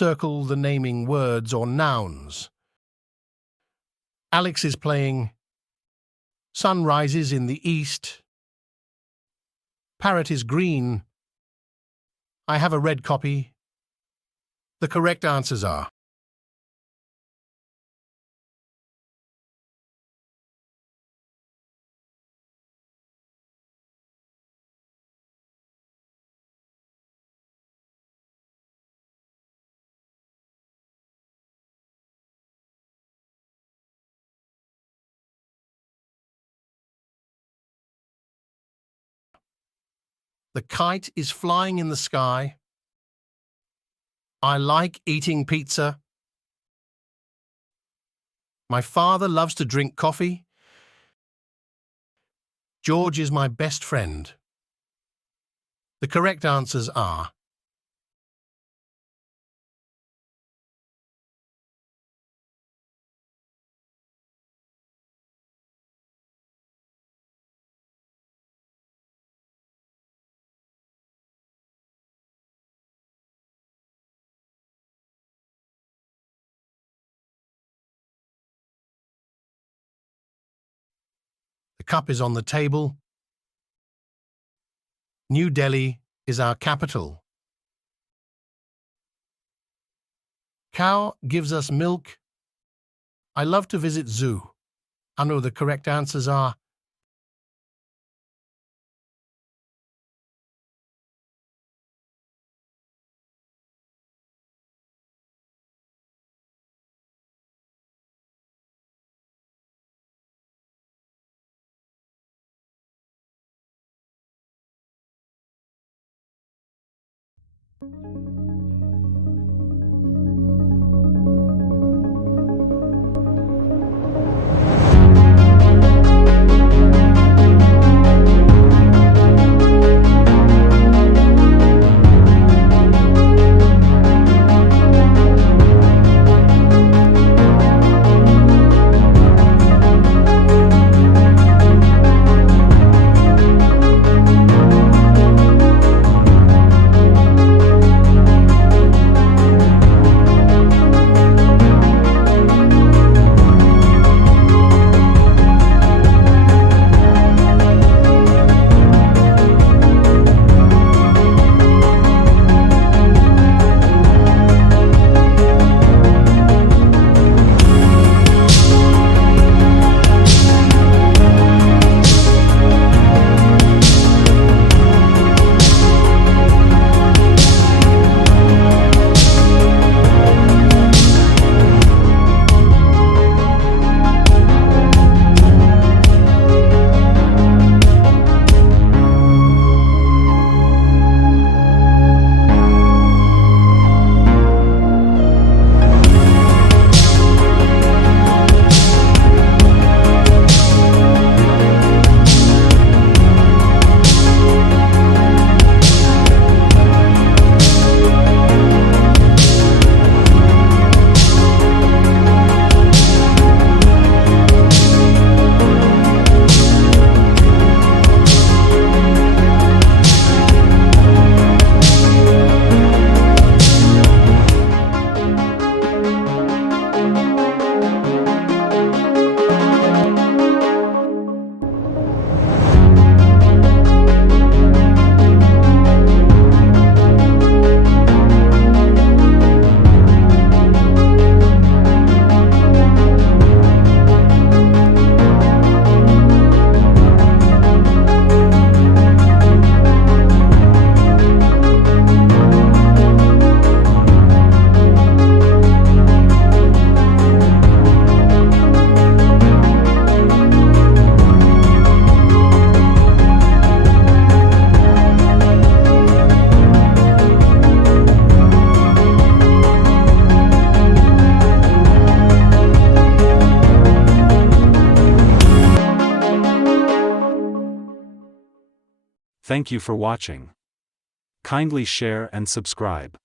circle the naming words or nouns. Alex is playing sun rises in the east. Parrot is green. I have a red copy. The correct answers are the kite is flying in the sky. I like eating pizza. My father loves to drink coffee. George is my best friend. The correct answers are the cup is on the table. New Delhi is our capital. Cow gives us milk. I love to visit zoo. I know the correct answers are Thank you for watching. Kindly share and subscribe.